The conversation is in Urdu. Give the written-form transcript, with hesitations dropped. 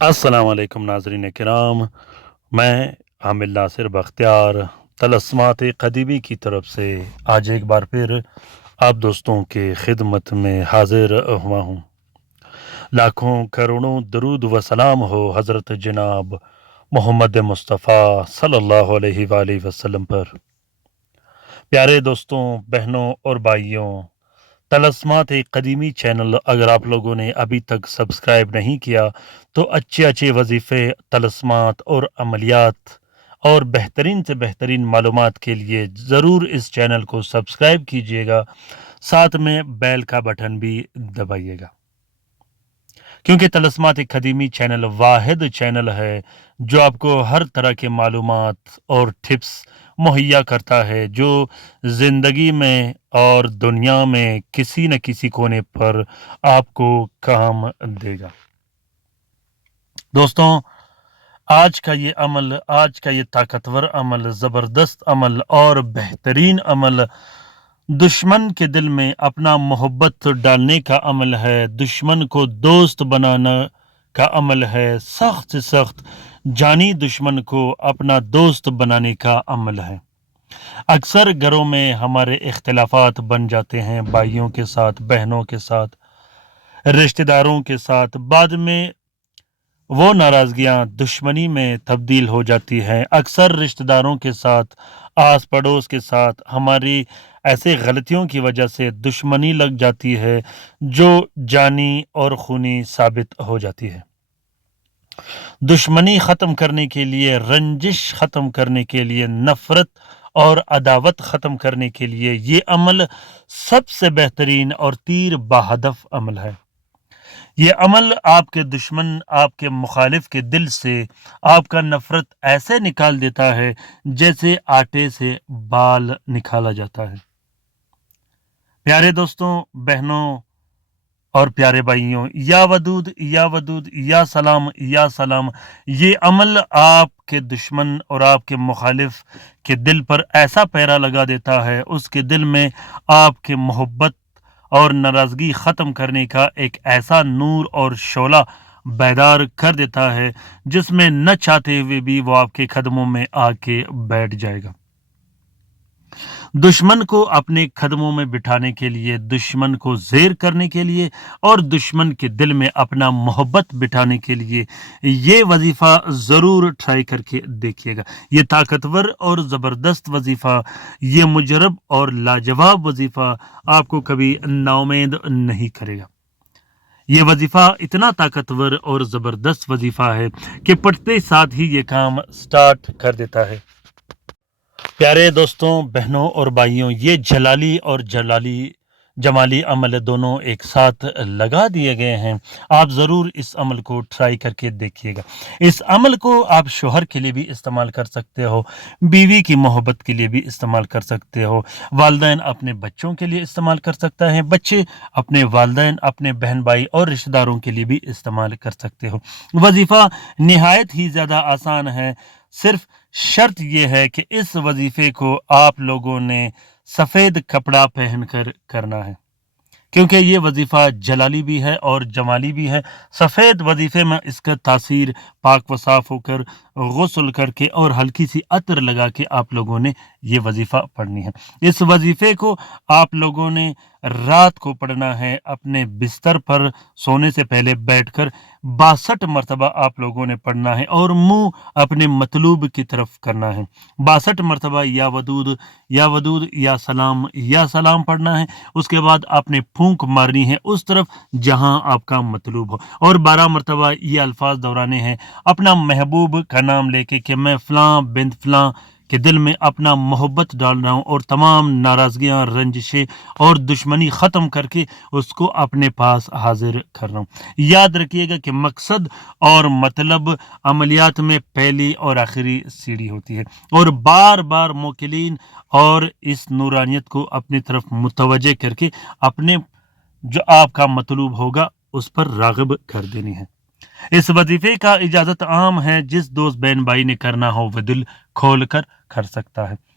السلام علیکم ناظرین کرام، میں عامر ناصر بختیار طلسمات قدیمی کی طرف سے آج ایک بار پھر آپ دوستوں کے خدمت میں حاضر ہوا ہوں۔ لاکھوں کروڑوں درود و سلام ہو حضرت جناب محمد مصطفیٰ صلی اللہ علیہ وآلہ وسلم پر۔ پیارے دوستوں، بہنوں اور بھائیوں، طلسمات قدیمی چینل اگر آپ لوگوں نے ابھی تک سبسکرائب نہیں کیا تو اچھے اچھے وظیفے، طلسمات اور عملیات اور بہترین سے بہترین معلومات کے لیے ضرور اس چینل کو سبسکرائب کیجیے گا، ساتھ میں بیل کا بٹن بھی دبائیے گا، کیونکہ طلسمات قدیمی چینل واحد چینل ہے جو آپ کو ہر طرح کے معلومات اور ٹپس مہیا کرتا ہے جو زندگی میں اور دنیا میں کسی نہ کسی کونے پر آپ کو کام دے گا۔ دوستوں، آج کا یہ عمل، آج کا یہ طاقتور عمل، زبردست عمل اور بہترین عمل دشمن کے دل میں اپنا محبت ڈالنے کا عمل ہے، دشمن کو دوست بنانا کا عمل ہے، سخت سے سخت جانی دشمن کو اپنا دوست بنانے کا عمل ہے۔ اکثر گھروں میں ہمارے اختلافات بن جاتے ہیں، بھائیوں کے ساتھ، بہنوں کے ساتھ، رشتہ داروں کے ساتھ، بعد میں وہ ناراضگیاں دشمنی میں تبدیل ہو جاتی ہیں۔ اکثر رشتہ داروں کے ساتھ، آس پڑوس کے ساتھ ہماری ایسے غلطیوں کی وجہ سے دشمنی لگ جاتی ہے جو جانی اور خونی ثابت ہو جاتی ہے۔ دشمنی ختم کرنے کے لیے، رنجش ختم کرنے کے لیے، نفرت اور عداوت ختم کرنے کے لیے یہ عمل سب سے بہترین اور تیر بہدف عمل ہے۔ یہ عمل آپ کے دشمن، آپ کے مخالف کے دل سے آپ کا نفرت ایسے نکال دیتا ہے جیسے آٹے سے بال نکالا جاتا ہے۔ پیارے دوستوں، بہنوں اور پیارے بھائیوں، یا ودود یا ودود یا سلام یا سلام، یہ عمل آپ کے دشمن اور آپ کے مخالف کے دل پر ایسا پیرا لگا دیتا ہے، اس کے دل میں آپ کے محبت اور ناراضگی ختم کرنے کا ایک ایسا نور اور شعلہ بیدار کر دیتا ہے جس میں نہ چاہتے ہوئے بھی وہ آپ کے قدموں میں آ کے بیٹھ جائے گا۔ دشمن کو اپنے قدموں میں بٹھانے کے لیے، دشمن کو زیر کرنے کے لیے اور دشمن کے دل میں اپنا محبت بٹھانے کے لیے یہ وظیفہ ضرور ٹرائی کر کے دیکھیے گا۔ یہ طاقتور اور زبردست وظیفہ، یہ مجرب اور لاجواب وظیفہ آپ کو کبھی نا امید نہیں کرے گا۔ یہ وظیفہ اتنا طاقتور اور زبردست وظیفہ ہے کہ پڑھتے ساتھ ہی یہ کام سٹارٹ کر دیتا ہے۔ پیارے دوستوں، بہنوں اور بھائیوں، یہ جلالی اور جمالی عمل دونوں ایک ساتھ لگا دیے گئے ہیں۔ آپ ضرور اس عمل کو ٹرائی کر کے دیکھیے گا۔ اس عمل کو آپ شوہر کے لیے بھی استعمال کر سکتے ہو، بیوی کی محبت کے لیے بھی استعمال کر سکتے ہو، والدین اپنے بچوں کے لیے استعمال کر سکتا ہے، بچے اپنے والدین، اپنے بہن بھائی اور رشتہ داروں کے لیے بھی استعمال کر سکتے ہو۔ وظیفہ نہایت ہی زیادہ آسان ہے، صرف شرط یہ ہے کہ اس وظیفے کو آپ لوگوں نے سفید کپڑا پہن کر کرنا ہے، کیونکہ یہ وظیفہ جلالی بھی ہے اور جمالی بھی ہے۔ سفید وظیفے میں اس کا تاثیر پاک و صاف ہو کر، غسل کر کے اور ہلکی سی عطر لگا کے آپ لوگوں نے یہ وظیفہ پڑھنی ہے۔ اس وظیفے کو آپ لوگوں نے رات کو پڑھنا ہے، اپنے بستر پر سونے سے پہلے بیٹھ کر 62 مرتبہ آپ لوگوں نے پڑھنا ہے اور منہ اپنے مطلوب کی طرف کرنا ہے۔ 62 مرتبہ یا ودود یا سلام پڑھنا ہے۔ اس کے بعد آپ نے پھونک مارنی ہے اس طرف جہاں آپ کا مطلوب ہو، اور 12 مرتبہ یہ الفاظ دہرانے ہیں اپنا محبوب کا نام لے کے کہ میں فلاں بنت فلاں کے دل میں اپنا محبت ڈال رہا ہوں اور تمام ناراضگیاں، رنجشیں اور دشمنی ختم کر کے اس کو اپنے پاس حاضر کر رہا ہوں۔ یاد رکھیے گا کہ مقصد اور مطلب عملیات میں پہلی اور آخری سیڑھی ہوتی ہے، اور بار بار موکلین اور اس نورانیت کو اپنی طرف متوجہ کر کے اپنے جو آپ کا مطلوب ہوگا اس پر راغب کر دینی ہے۔ اس وظیفے کا اجازت عام ہے، جس دوست بہن بھائی نے کرنا ہو وہ دل کھول کر سکتا ہے۔